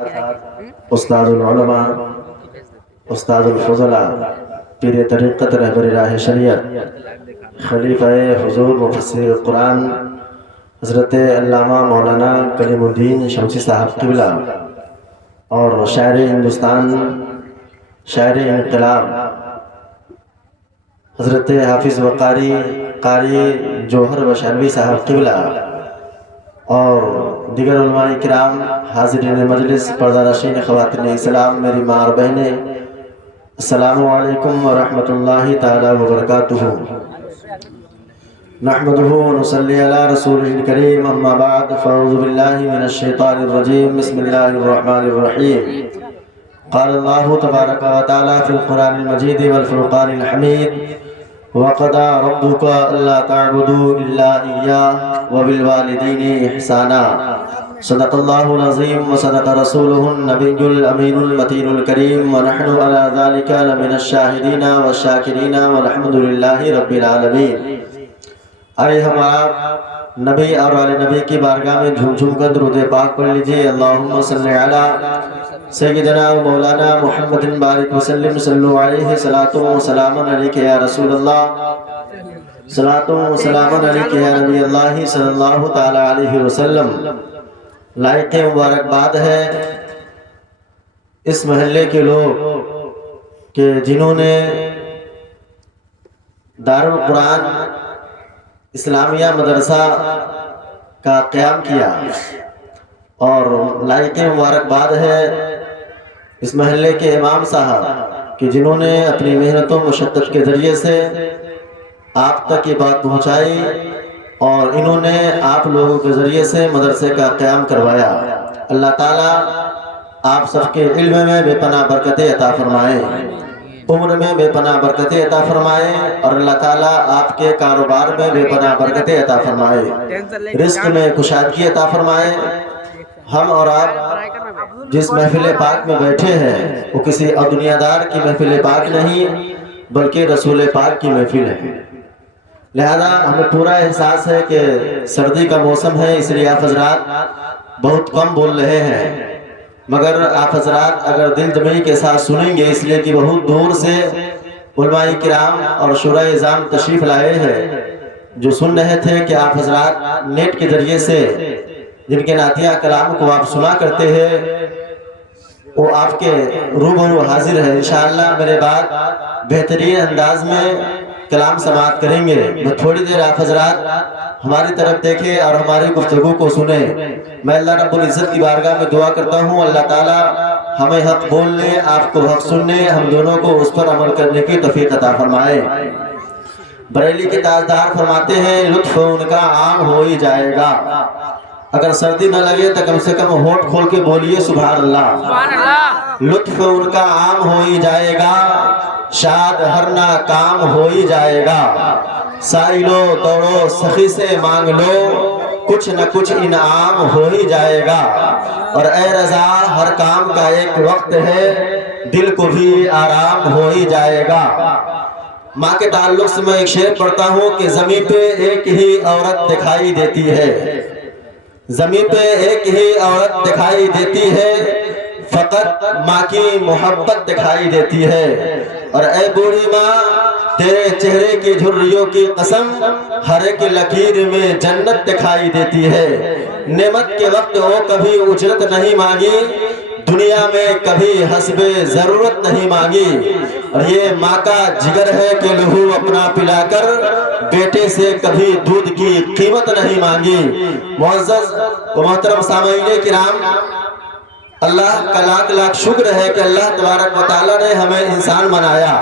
استاد العلماء استاد الفضلاء پیر طریقت رہبر راہ شریعت خلیفہ حضور مفسر قرآن حضرت علامہ مولانا کلیم الدین شمسی صاحب قبلہ اور شاعر ہندوستان شاعر انقلاب حضرت حافظ وقاری قاری جوہر بشروی صاحب قبلہ اور دیگر علماء کرام، حاضرین مجلس، پردہ نشین خواتین اسلام، میری ماں اور بہنیں، السلام علیکم ورحمۃ اللہ تعالی وبرکاتہ۔ نحمده ونصلي على رسوله الكريم، اما بعد فاعوذ باللہ من الشیطان الرجیم، بسم اللہ الرحمن الرحیم۔ قال اللہ تبارک وتعالی فی القرآن المجید والفرقان الحمید، وَقَضَى رَبُّكَ أَلَّا تَعْبُدُوا إِلَّا إِيَّاهُ وَبِالْوَالِدَيْنِ إِحْسَانًا۔ صدق اللہ العظیم وصدق رسولہ النبی الامین المتین الکریم، ونحن علی ذلک لمن الشاہدین والشاکرین والحمد للہ رب العالمین۔ آئے ہم آپ نبی اور آل نبی کی بارگاہ میں جھوم جھوم کر درود پاک پڑھ لیجئے۔ اللہم صلی علی سیدنا و مولانا محمد بارک وسلم، صلو علیہ صلاۃ و سلام علیک یا رسول اللہ، صلاۃ و سلام علیک یا نبی اللہ صلی اللہ تعالی علیہ وسلم۔ لائق مبارکباد ہے اس محلے کے لوگ کہ جنہوں نے دارالقرآن اسلامیہ مدرسہ کا قیام کیا، اور لائق مبارکباد ہے اس محلے کے امام صاحب کہ جنہوں نے اپنی محنت و مشقت کے ذریعے سے آپ تک یہ بات پہنچائی، اور انہوں نے آپ لوگوں کے ذریعے سے مدرسے کا قیام کروایا۔ اللہ تعالیٰ آپ سب کے علم میں بے پناہ برکتیں عطا فرمائے، عمر میں بے پناہ برکتیں عطا فرمائے، اور اللہ تعالیٰ آپ کے کاروبار میں بے پناہ برکتیں عطا فرمائے، رزق میں کشادگی عطا فرمائے۔ ہم اور آپ جس محفل پاک میں بیٹھے ہیں وہ کسی دنیا دار کی محفل پاک نہیں بلکہ رسول پاک کی محفل ہے، لہذا ہمیں پورا احساس ہے کہ سردی کا موسم ہے، اس لیے آپ حضرات بہت کم بول رہے ہیں، مگر آپ حضرات اگر دل جمعی کے ساتھ سنیں گے، اس لیے کہ بہت دور سے علماء کرام اور شورائے عظام تشریف لائے ہیں جو سن رہے تھے کہ آپ حضرات نیٹ کے ذریعے سے جن کے نعتیہ کلام کو آپ سنا کرتے ہیں وہ آپ کے روبرو حاضر ہے۔ انشاءاللہ میرے بعد بہترین انداز میں کلام سماعت کریں گے۔ میں تھوڑی دیر آپ حضرات ہماری طرف دیکھیں اور ہماری گفتگو کو سنیں۔ میں اللہ رب العزت کی بارگاہ میں دعا کرتا ہوں اللہ تعالیٰ ہمیں حق بولنے، آپ کو حق سننے، ہم دونوں کو اس پر عمل کرنے کی توفیق عطا فرمائے۔ بریلی کے تاجدار فرماتے ہیں لطف ان کا عام ہو ہی جائے گا، اگر سردی نہ لگے تو کم سے کم ہونٹ کھول کے بولیے سبحان اللہ۔ لطف ان کا عام ہو ہی جائے گا، شاد ہر نہ کام ہو ہی جائے گا، سائلو دوڑو سخی سے مانگ لو، کچھ نہ کچھ انعام ہو ہی جائے گا، اور اے رضا ہر کام کا ایک وقت ہے، دل کو بھی آرام ہو ہی جائے گا۔ ماں کے تعلق سے میں ایک شعر پڑھتا ہوں کہ زمین پہ ایک ہی عورت دکھائی دیتی ہے، زمین پہ ایک ہی عورت دکھائی دیتی ہے، فقط ماں کی محبت دکھائی دیتی ہے، اور اے بوڑھی ماں تیرے چہرے کی جھریوں کی قسم ہر ایک لکیر میں جنت دکھائی دیتی ہے۔ نعمت کے وقت وہ کبھی اجرت نہیں مانگی، دنیا میں کبھی حسب ضرورت نہیں مانگی، اور یہ ماں کا جگر ہے کہ لہو اپنا پلا کر بیٹے سے کبھی دودھ کی قیمت نہیں مانگی۔ معزز و محترم سامعین کرام، اللہ کا لاکھ لاکھ شکر ہے کہ اللہ تبارک و تعالیٰ نے ہمیں انسان بنایا،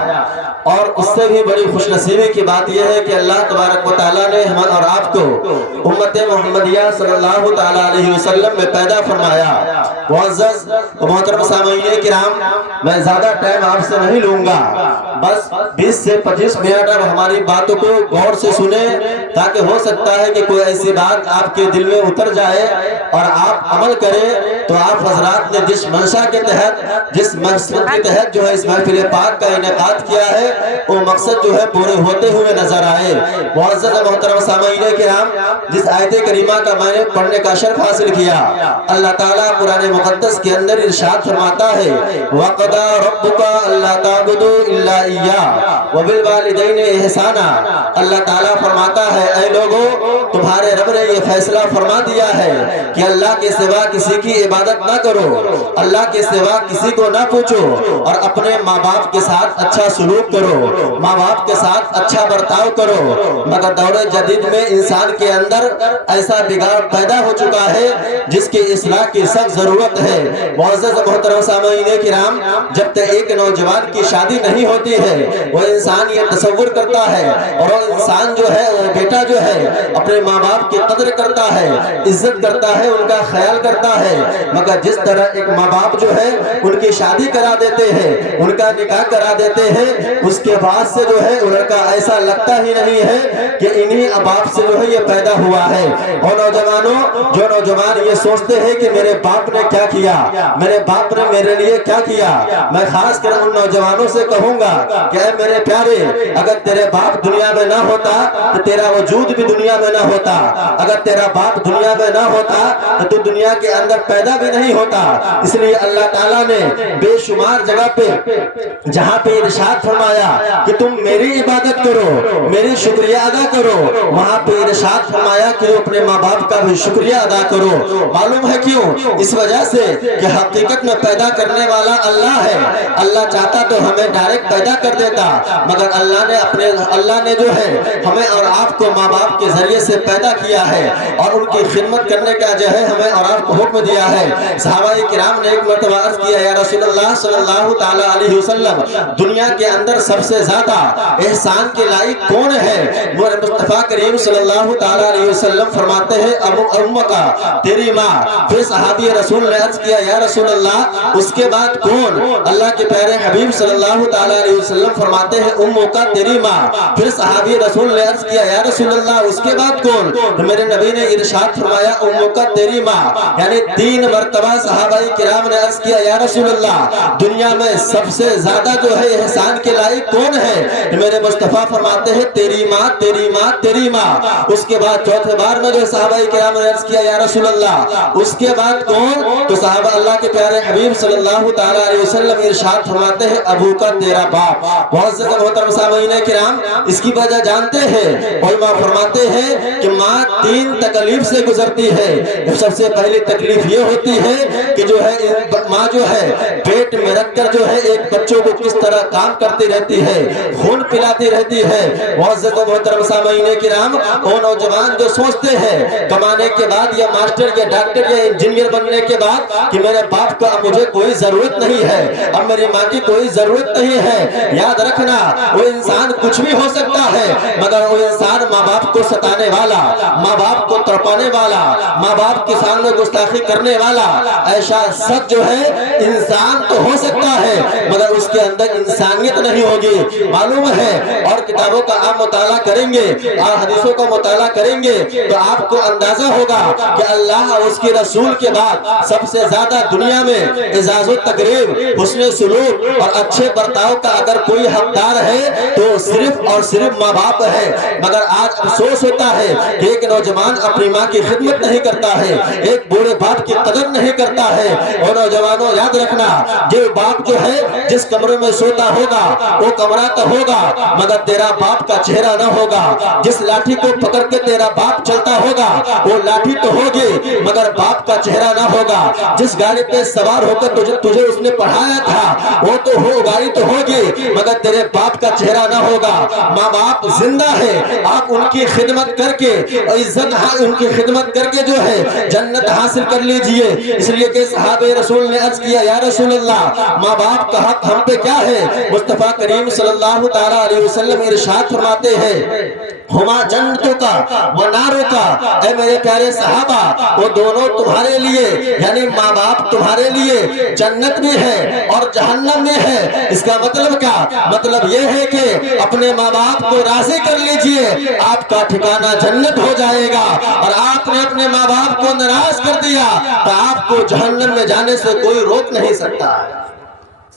اور اس سے بھی بڑی خوش نصیبی کی بات یہ ہے کہ اللہ تبارک و تعالیٰ نے ہم اور آپ کو امت محمدیہ صلی اللہ تعالیٰ علیہ وسلم میں پیدا فرمایا۔ معزز و محترم سامعین کرام، میں زیادہ ٹائم آپ سے نہیں لوں گا، بس 20 سے 25 منٹ اب ہماری باتوں کو غور سے سنیں، تاکہ ہو سکتا ہے کہ کوئی ایسی بات آپ کے دل میں اتر جائے اور آپ عمل کریں، تو آپ حضرات نے جس منشا کے تحت، جس مقصد کے تحت جو ہے اس محفل پاک کا انعقاد کیا ہے، وہ مقصد جو ہے پورے ہوتے ہوئے نظر آئے۔ معزز محترم سامعین کرام، جس آیت کریمہ کا میں نے پڑھنے کا شرف حاصل کیا، اللہ تعالیٰ قرآن مقدس کے اندر ارشاد فرماتا ہے وَقَضَىٰ رَبُّكَ أَلَّا تَعْبُدُوا إِلَّا إِيَّاهُ وَبِالْوَالِدَيْنِ إِحْسَانًا۔ اللہ تعالیٰ فرماتا ہے اے لوگو، تمہارے رب نے یہ فیصلہ فرما دیا ہے کہ اللہ کے سوا کسی کی عبادت نہ کرو، اللہ کے سوا کسی کو نہ پوچھو، اور اپنے ماں باپ کے ساتھ اچھا سلوک کرو، ماں باپ کے ساتھ اچھا برتاؤ کرو۔ مگر دور جدید میں انسان کے اندر ایسا بگاڑ پیدا ہو چکا ہے جس کی اصلاح کی سخت ضرورت ہے۔ معزز محترم سامعین کرام، جب تک ایک نوجوان کی شادی نہیں ہوتی ہے، وہ انسان یہ تصور کرتا ہے، اور وہ انسان جو ہے، وہ بیٹا جو ہے، اپنے ماں باپ کی قدر کرتا ہے، عزت کرتا ہے، ان کا خیال کرتا ہے۔ مگر جس طرح ایک ماں باپ جو ہے ان کی شادی کرا دیتے ہیں، ان کا نکاح کرا دیتے ہیں، اس کے بعد سے جو ہے لڑکا ایسا لگتا ہی نہیں ہے کہ انہی باپ سے جو ہے یہ پیدا ہوا ہے۔ اور نوجوانوں، جو نوجوان یہ سوچتے ہیں کہ میرے باپ نے کیا کیا، میرے باپ نے میرے لیے کیا کیا، میں خاص کر ان نوجوانوں سے کہوں گا کہ اے میرے پیارے، اگر تیرے باپ دنیا میں نہ ہوتا تو تیرا وجود بھی دنیا میں نہ ہوتا، اگر تیرا باپ دنیا میں نہ ہوتا تو دنیا کے اندر پیدا بھی نہیں ہوتا۔ اس لیے اللہ تعالیٰ نے بے شمار جگہ پہ جہاں پہ ارشاد فرمایا کہ تم میری عبادت کرو، میری شکریہ ادا کرو، وہاں پہ ارشاد فرمایا کہ اپنے ماں باپ کا بھی شکریہ ادا کرو۔ معلوم ہے کیوں؟ اس وجہ سے کہ حقیقت میں پیدا کرنے والا اللہ ہے۔ اللہ چاہتا تو ہمیں ڈائریکٹ پیدا کر دیتا، مگر اللہ نے جو ہے ہمیں اور آپ کو ماں باپ کے ذریعے سے پیدا کیا ہے، اور ان کی خدمت کرنے کا جو ہے ہمیں اور آپ کو حکم دیا ہے۔ صحابہ کرام نے ایک مرتبہ عرض کیا یا رسول اللہ صلی اللہ تعالیٰ علیہ وسلم، دنیا کے اندر سب سے زیادہ احسان کے لائق کون ہے؟ مصطفیٰ کریم صلی اللہ تعالیٰ علیہ وسلم فرماتے ہیں امّ کا، تیری ماں۔ پھر صحابی رسول نے عرض کیا یا رسول اللہ اس کے بعد کون؟ اللہ کے پیارے حبیب صلی اللہ تعالیٰ علیہ وسلم فرماتے ہیں امّ کا، تیری ماں۔ پھر صحابی رسول نے عرض کیا یا رسول اللہ اس کے بعد کون؟ تو میرے نبی نے ارشاد فرمایا امّ کا، تیری ماں۔ یعنی 3 مرتبہ صحابہ کرام نے عرض کیا یا رسول اللہ دنیا میں سب سے زیادہ جو ہے احسان کے لائق کون ہے؟ تو میرے مصطفیٰ فرماتے ہیں تیری ماں، تیری ماں، تیری ماں۔ اس کے بعد چوتھے بار میں جو صحابہ کرام نے عرض کیا یا رسول اللہ اس کے بعد کون؟ تو صحابہ اللہ کے پیارے حبیب صلی اللہ تعالیٰ علیہ وسلم ارشاد فرماتے ہیں ابو کا، تیرا باپ۔ معزز محترم سامعین کرام، اس کی وجہ جانتے ہیں؟ علماء فرماتے ہیں کہ ماں 3 تکلیف سے گزرتی ہے۔ سب سے پہلی تکلیف یہ ہوتی ہے کہ جو ہے ماں جو ہے پیٹ میں رکھ کر جو ہے ایک بچوں کو کس طرح کام کرتی رہتی ہے، خون پلاتی رہتی ہے۔ معزز محترم سامعین کرام، وہ نوجوان جو سوچتے ہیں کمانے کے بعد یا ماسٹر یا ڈاکٹر یا انجینئر بننے کے بعد کہ میرے باپ کا اب مجھے کوئی ضرورت نہیں ہے، اب میری ماں کی کوئی ضرورت نہیں ہے، یاد رکھنا وہ انسان کچھ بھی ہو سکتا ہے، مگر وہ انسان ماں باپ کو ستانے والا، ماں باپ کو تڑپانے والا، ماں باپ کے سامنے گستاخی کرنے والا ایسا سچ جو ہے انسان تو ہو سکتا ہے مگر اس کے اندر انسانیت نہیں ہوگی۔ معلوم ہے، اور کتابوں کا آپ مطالعہ کریں گے اور حدیثوں کا مطالعہ کریں گے تو آپ کو اندازہ ہوگا کہ اللہ اور اس کے رسول کے بعد سب سے زیادہ دنیا میں اعزاز و تقریب، حسن سلوک اور اچھے برتاؤ کا اگر کوئی حقدار ہے تو صرف اور صرف ماں باپ ہے۔ مگر آج افسوس ہوتا ہے کہ ایک نوجوان اپنی ماں کی خدمت نہیں کرتا ہے، ایک بوڑھے باپ کی قدر نہیں کرتا ہے۔ اور نوجوانوں یاد رکھنا، جو باپ جو ہے جس کمرے میں سوتا ہوگا وہ کمرہ تو ہوگا مگر تیرا باپ کا چہرہ نہ ہوگا، جس لاٹھی کو پکڑ کے تیرا باپ چلتا ہوگا وہ لاٹھی تو ہوگی مگر باپ کا چہرہ نہ ہوگا، جس گاڑی پہ سوار ہو کر تجھے اس نے پڑھایا تھا وہ تو ہو گاڑی تو ہوگی مگر تیرے باپ کا چہرہ نہ ہوگا۔ ماں باپ زندہ ہے، آپ ان کی خدمت کر کے عزت ان کی خدمت کر کے جو ہے جنت حاصل کر لیجئے۔ اس لیے کہ صحابہ رسول نے عرض کیا یا رسول اللہ ماں باپ کا حق ہم پہ کیا ہے؟ مصطفیٰ کریم صلی اللہ تعالیٰ علیہ وسلم ارشاد فرماتے ہیں ہما جنتوں کا و ناروں کا، اے میرے پیارے صحابہ وہ دونوں تمہارے لیے، یعنی ماں باپ تمہارے لیے جنت میں ہے اور جہنم میں ہے۔ اس کا مطلب کیا؟ مطلب یہ ہے کہ اپنے ماں باپ کو راضی کر لیجئے، آپ کا ٹھکانہ جنت ہو جائے گا، اور آپ نے اپنے ماں باپ کو ناراض کر دیا تو آپ کو جہنم میں جانے سے کوئی روک نہیں سکتا ہے۔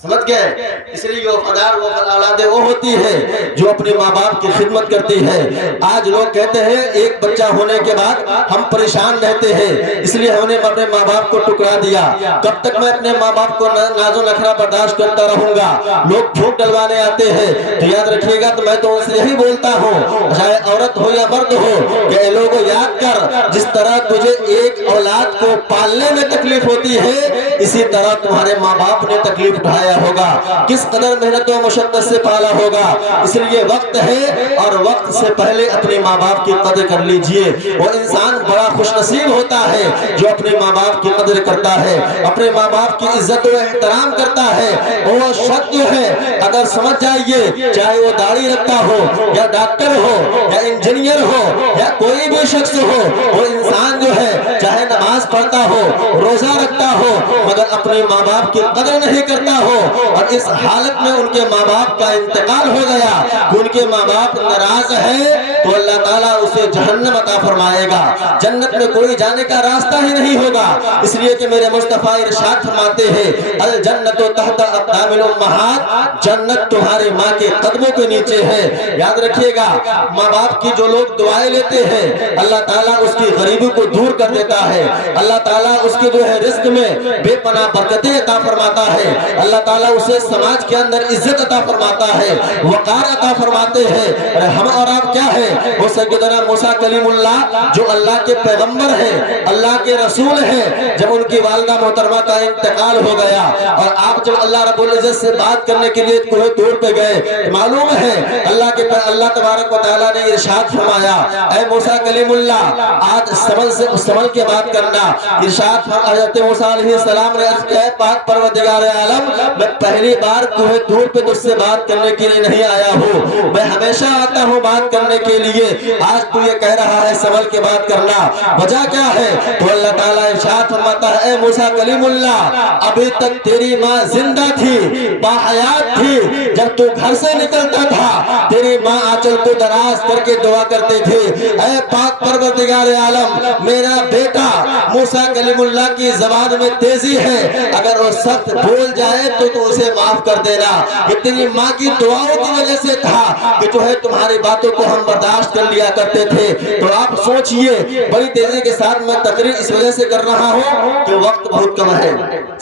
سمجھ گئے؟ اس لیے وفادار اولاد وہ ہوتی ہے جو اپنے ماں باپ کی خدمت کرتی ہے۔ آج لوگ کہتے ہیں ایک بچہ ہونے کے بعد ہم پریشان رہتے ہیں، اس لیے ہم نے اپنے ماں باپ کو ٹکرا دیا، کب تک میں اپنے ماں باپ کو ناز و نخرہ برداشت کرتا رہوں گا؟ لوگ پھوٹ ڈلوانے آتے ہیں تو یاد رکھیے گا، تو میں تو ان سے یہی بولتا ہوں، چاہے عورت ہو یا مرد ہو، کہ لوگوں یاد کر، جس طرح تجھے ایک اولاد کو پالنے میں تکلیف ہوتی ہے، اسی طرح تمہارے ماں باپ نے تکلیف اٹھایا ہوگا، کس قدر محنت و مشقت سے پالا ہوگا۔ اس لیے وقت ہے اور وقت سے پہلے اپنے ماں باپ کی قدر کر لیجئے۔ وہ انسان بڑا خوش نصیب ہوتا ہے جو اپنے ماں باپ کی قدر کرتا ہے، اپنے ماں باپ کی عزت و احترام کرتا ہے۔ وہ شخص جو ہے، اگر سمجھ جائیے، چاہے وہ داڑھی رکھتا ہو یا ڈاکٹر ہو یا انجینئر ہو یا کوئی بھی شخص ہو، وہ انسان جو ہے چاہے نماز پڑھتا ہو، روزہ رکھتا ہو، مگر اپنے ماں باپ کی قدر نہیں کرتا ہو، اور اس حالت میں ان کے ماں باپ کا انتقال ہو گیا کہ ان کے ماں باپ ناراض ہے، تو اللہ تعالیٰ اسے جہنم عطا فرمائے گا، جنت میں کوئی جانے کا راستہ ہی نہیں ہوگا۔ اس لیے کہ میرے مصطفیٰ ارشاد فرماتے ہیں، الجنت تحت اقدام الامہات، جنت تمہاری ماں کے قدموں کے نیچے ہے۔ یاد رکھیے گا، ماں باپ کی جو لوگ دعائیں لیتے ہیں، اللہ تعالیٰ اس کی غریبی کو دور کر دیتا ہے، اللہ تعالیٰ اس کے جو ہے رزق میں بے پناہ برکتیں عطا فرماتا ہے، اللہ تعالیٰ اسے سماج کے اندر عزت عطا فرماتا ہے، وقار عطا فرماتے ہیں۔ ہم اور آپ کیا ہے؟ وہ سیدنا موسیٰ کلیم اللہ جو اللہ کے پیغمبر ہیں، اللہ کے رسول ہیں، جب ان کی والدہ محترمہ کا انتقال ہو گیا اور آپ جب اللہ رب العزت سے بات کرنے کے لیے کوہ طور پہ گئے، معلوم ہے اللہ تبارک و تعالیٰ نے ارشاد فرمایا، اے موسیٰ کلیم اللہ، آج سمجھ کے بات کرنا۔ ارشاد حضرت موسیٰ علیہ السلام نے عرض کیا، پاک پروردگار عالم، میں پہلی بار کوہ طور پہ تجھ سے بات کرنے کے لیے نہیں آیا ہوں، میں ہمیشہ آتا ہوں بات کرنے کے لیے، آج تو یہ کہہ رہا ہے سنبھل کے بات کرنا، وجہ کیا ہے؟ تو اللہ تعالیٰ ارشاد فرماتا ہے، اے موسیٰ کلیم اللہ، ابھی تک تیری ماں زندہ تھی، باحیات تھی، جب تو گھر سے نکلتا تھا تیری ماں آنچل کو دراز کر کے دعا کرتے تھے، اے پاک پروردگار عالم، میرا بیٹا موسیٰ کلیم اللہ کی زبان میں تیزی ہے، اگر وہ سخت بول جائے تو اسے معاف کر دینا، یہ تیری ماں کی دعاؤں کی وجہ سے تھا کہ جو ہے تمہاری باتوں کو ہم برداشت کر لیا کرتے تھے۔ تو آپ سوچئے، بڑی تیزی کے ساتھ میں تقریر اس وجہ سے کر رہا ہوں کہ وقت بہت کم ہے،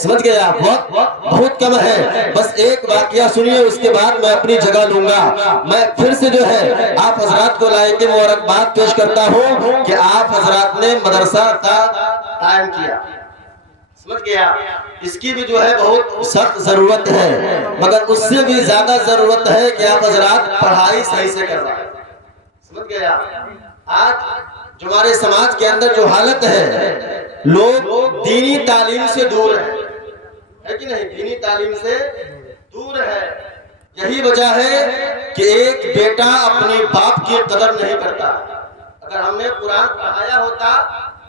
سمجھ گئے آپ؟ وقت بہت کم ہے، بس ایک واقعہ سنیے، اس کے بعد میں اپنی جگہ لوں گا۔ میں پھر سے جو ہے آپ حضرات کو لائق مبارکباد پیش کرتا ہوں کہ آپ حضرات نے مدرسہ کا قائم کیا، سمجھ گیا؟ اس کی بھی جو ہے بہت سخت ضرورت ہے، مگر اس سے بھی زیادہ ضرورت ہے کہ آپ حضرات پڑھائی صحیح سے کر رہے ہیں، سمجھ گیا؟ آج جو ہمارے سماج کے اندر جو حالت ہے، لوگ دینی تعلیم سے دور ہیں، ہے کہ نہیں؟ دینی تعلیم سے دور ہے، یہی وجہ ہے کہ ایک بیٹا اپنے باپ کی قدر نہیں کرتا۔ اگر ہم نے قرآن پڑھایا ہوتا،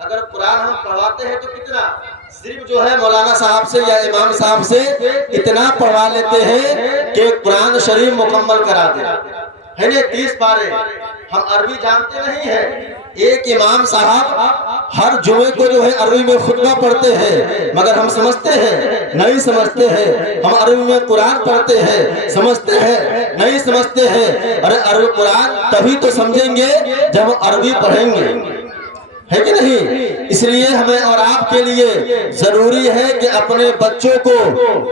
اگر قرآن ہم پڑھواتے ہیں تو کتنا، صرف جو ہے مولانا صاحب سے یا امام صاحب سے اتنا پڑھوا لیتے ہیں کہ قرآن شریف مکمل کرا دیں، ہے نا؟ 30 پارے ہم عربی جانتے نہیں ہیں، ایک امام صاحب ہر جمعے کو جو ہے عربی میں خطبہ پڑھتے ہیں، مگر ہم سمجھتے ہیں نہیں سمجھتے ہیں، ہم عربی میں قرآن پڑھتے ہیں، سمجھتے ہیں نہیں سمجھتے ہیں۔ ارے عربی قرآن تبھی تو سمجھیں گے جب عربی پڑھیں گے، ہے کہ نہیں؟ اس لیے ہمیں اور آپ کے لیے ضروری ہے کہ اپنے بچوں کو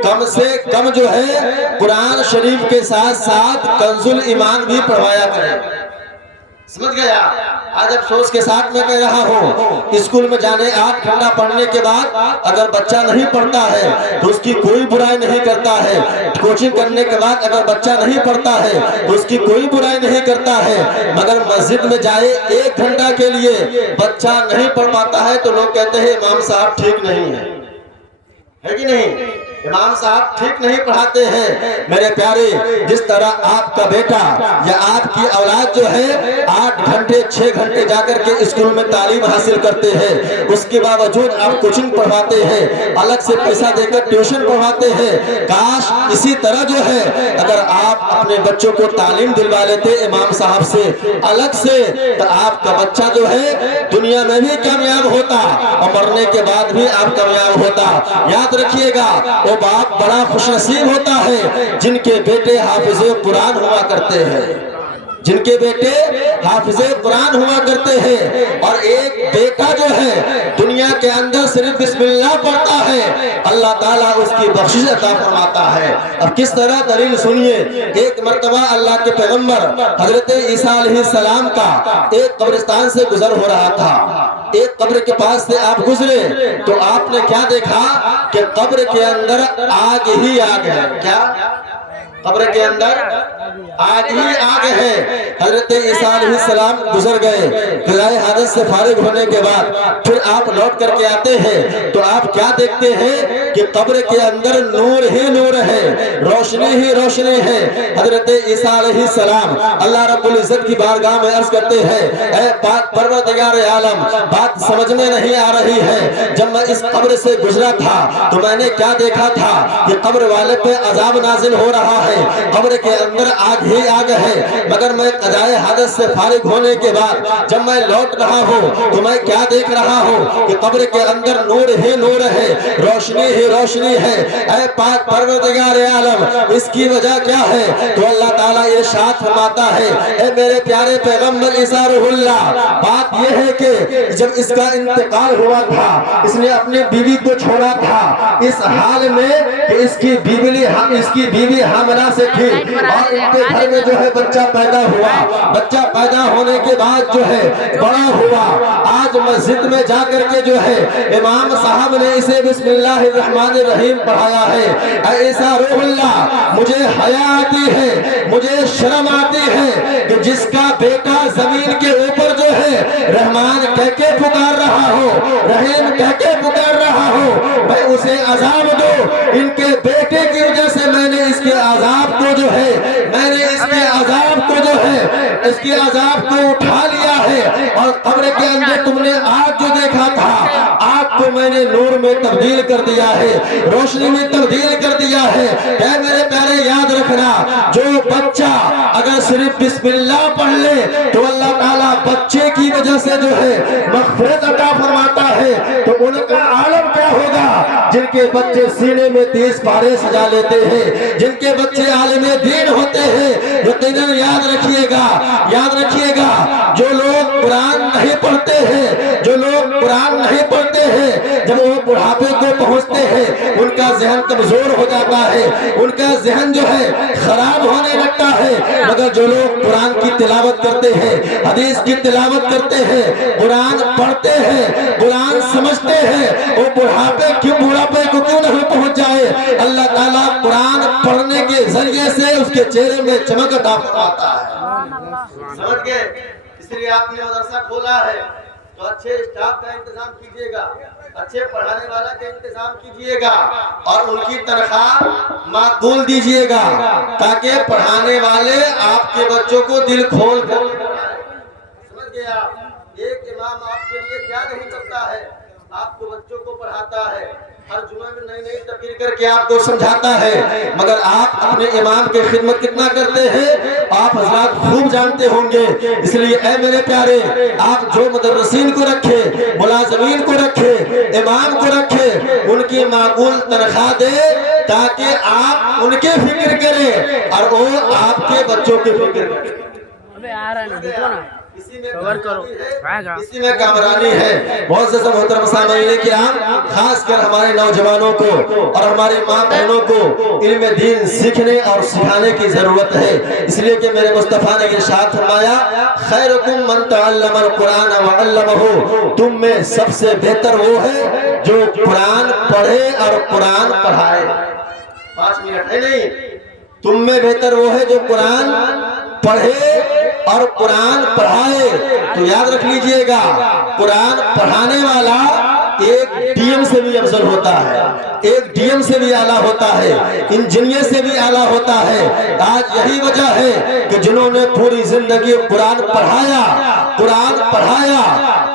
کم سے کم جو ہے قرآن شریف کے ساتھ ساتھ کنز الایمان بھی پڑھوایا کریں، سمجھ گیا؟ آج افسوس کے ساتھ میں کہہ رہا ہوں، اسکول میں جانے 8 گھنٹہ پڑھنے کے بعد اگر بچہ نہیں پڑھتا ہے تو اس کی کوئی برائی نہیں کرتا ہے، کوچنگ کرنے کے بعد اگر بچہ نہیں پڑھتا ہے تو اس کی کوئی برائی نہیں کرتا ہے، مگر مسجد میں جائے 1 گھنٹہ کے لیے بچہ نہیں پڑھ پاتا ہے تو لوگ کہتے ہیں امام صاحب ٹھیک نہیں ہے کہ نہیں؟ امام صاحب ٹھیک نہیں پڑھاتے ہیں۔ میرے پیارے، جس طرح آپ کا بیٹا یا آپ کی اولاد جو ہے 8 گھنٹے 6 گھنٹے جا کر کے اسکول میں تعلیم حاصل کرتے ہیں، اس کے باوجود آپ کوچنگ پڑھواتے ہیں، الگ سے پیسہ دے کر ٹیوشن پڑھواتے ہیں، کاش اسی طرح جو ہے اگر آپ اپنے بچوں کو تعلیم دلوا لیتے امام صاحب سے الگ سے، تو آپ کا بچہ جو ہے دنیا میں بھی کامیاب ہوتا اور مرنے کے بعد بھی آپ کامیاب ہوتا۔ یاد رکھیے گا، وہ باپ بڑا خوش نصیب ہوتا ہے جن کے بیٹے حافظ قرآن ہوا کرتے ہیں، جن کے بیٹے حافظ قرآن ہوا کرتے ہیں۔ اور ایک بیٹا جو ہے دنیا کے اندر صرف بسم اللہ پڑھتا ہے، اللہ تعالیٰ اس کی بخشش عطا فرماتا ہے۔ اب کس طرح دلیل سنیے، ایک مرتبہ اللہ کے پیغمبر حضرت عیسیٰ علیہ السلام کا ایک قبرستان سے گزر ہو رہا تھا، ایک قبر کے پاس سے آپ گزرے تو آپ نے کیا دیکھا کہ قبر کے اندر آگ ہی آگ ہے۔ کیا؟ قبر کے اندر آگ ہی آگ ہے۔ حضرت عیسیٰ علیہ السلام گزر گئے، قضائے حاجت سے فارغ ہونے کے بعد پھر آپ لوٹ کر کے آتے ہیں تو آپ کیا دیکھتے ہیں کہ قبر کے اندر نور ہی نور ہے، روشنی ہی روشنی ہے۔ حضرت عیسیٰ علیہ السلام اللہ رب العزت کی بارگاہ میں عرض کرتے ہیں، اے پاک پروردگار عالم، بات سمجھ میں نہیں آ رہی ہے، جب میں اس قبر سے گزرا تھا تو میں نے کیا دیکھا تھا کہ قبر والے پہ عذاب نازل ہو رہا ہے، قبر کے اندر آگ ہی آگ ہے، مگر میں قضائے حاجت سے فارغ ہونے کے بعد جب میں لوٹ رہا ہوں تو میں کیا دیکھ رہا ہوں کہ قبر کے اندر نور ہی نور ہے، روشنی ہی روشنی ہے۔ اے پاک پروردگار عالم، اس کی وجہ کیا ہے؟ تو اللہ تعالیٰ ارشاد فرماتا ہے، اے میرے پیارے پیغمبر عیسیٰ روح اللہ، بات یہ ہے کہ جب اس کا انتقال ہوا تھا، اس نے اپنی بیوی کو چھوڑا تھا اس حال میں کہ اس کی بیوی حاملہ سے تھی اور ان کے گھر میں جو ہے بچہ پیدا ہوا، بچہ پیدا ہونے کے بعد جو ہے بڑا ہوا۔ آج مسجد میں جا کر کے جو ہے امام صاحب نے اسے بسم اللہ الرحمن الرحیم پڑھایا ہے۔ اے عیسیٰ روح اللہ، مجھے حیا آتی ہے، مجھے شرم آتی ہے کہ جس کا بیٹا زمین کے اوپر جو ہے رحمان کہہ کے پکار رہا ہو، رحیم کہہ کے پکار رہا ہو، میں اسے عذاب دو۔ ان کے بیٹے کی وجہ سے میں نے اس کے عذاب کو جو ہے اس کے عذاب کو اٹھا لیا ہے، اور قبر کے اندر تم نے آگ جو دیکھا تھا، آگ کو میں نے نور میں تبدیل کر دیا ہے، روشنی میں تبدیل کر دیا ہے۔ اے میرے پیارے یاد رکھنا، جو بچہ اگر صرف بسم اللہ پڑھ لے تو اللہ تعالیٰ بچے کی وجہ سے جو ہے مغفرت عطا فرماتا ہے، تو ان کا عالم کیا ہوگا جن کے بچے سینے میں 30 پارے سجا لیتے ہیں، جن کے بچے عالم دین ہوتے ہیں۔ یقیناً یاد رکھیے گا جو لوگ قرآن نہیں پڑھتے ہیں، جب وہ بڑھاپے کو پہنچتے ہیں ان کا ذہن کمزور ہو جاتا ہے، ان کا ذہن جو ہے خراب ہونے لگتا ہے۔ مگر جو لوگ قرآن کی تلاوت کرتے ہیں، حدیث کی تلاوت کرتے ہیں، قرآن پڑھتے ہیں، قرآن سمجھتے ہیں، وہ بڑھاپے کو کیوں نہیں پہنچ جائے، اللہ تعالیٰ قرآن پڑھنے کے ذریعے سے اس کے چہرے میں چمک عطا فرماتا ہے۔ سمجھ گئے؟ اس لیے آپ نے مدرسہ کھولا ہے تو اچھے اسٹاف کا انتظام کیجیے گا، اچھے پڑھانے والا کا انتظام کیجیے گا، اور ان کی تنخواہ معقول دیجیے گا تاکہ پڑھانے والے آپ کے بچوں کو دل کھول کر سمجھ گئے آپ؟ ایک امام آپ کے لیے کیا نہیں کرتا ہے، آپ کو بچوں کو پڑھاتا ہے، ہر جمعہ میں نئی نئی تقریر کر کے آپ کو سمجھاتا ہے، مگر آپ اپنے امام کی خدمت کتنا کرتے ہیں آپ حضرات خوب جانتے ہوں گے۔ اس لیے اے میرے پیارے، آپ جو مدرسین کو رکھے، ملازمین کو رکھے، امام کو رکھے، ان کی معقول تنخواہ دے تاکہ آپ ان کے فکر کریں اور وہ آپ کے بچوں کی فکر کریں۔ اسی میں کامرانی ہے۔ معزز محترم سامعین کرام، خاص کر ہمارے نوجوانوں کو اور ہماری ماں بہنوں کو علم دین سیکھنے اور سکھانے کی ضرورت ہے، اس لیے کہ میرے مصطفیٰ نے ارشاد فرمایا، خیرکم من تعلم القرآن وعلمہ، تم میں سب سے بہتر وہ ہے جو قرآن پڑھے اور قرآن پڑھائے۔ 5 منٹ ہے نہیں، تم میں بہتر وہ ہے جو قرآن پڑھے اور قرآن پڑھائے۔ تو یاد رکھ لیجئے گا، قرآن پڑھانے والا ایک ڈی ایم سے بھی افضل ہوتا ہے، ایک ڈی ایم سے بھی اعلیٰ ہوتا ہے، انجینئر سے بھی اعلیٰ ہوتا ہے۔ آج یہی وجہ ہے کہ جنہوں نے پوری زندگی قرآن پڑھایا،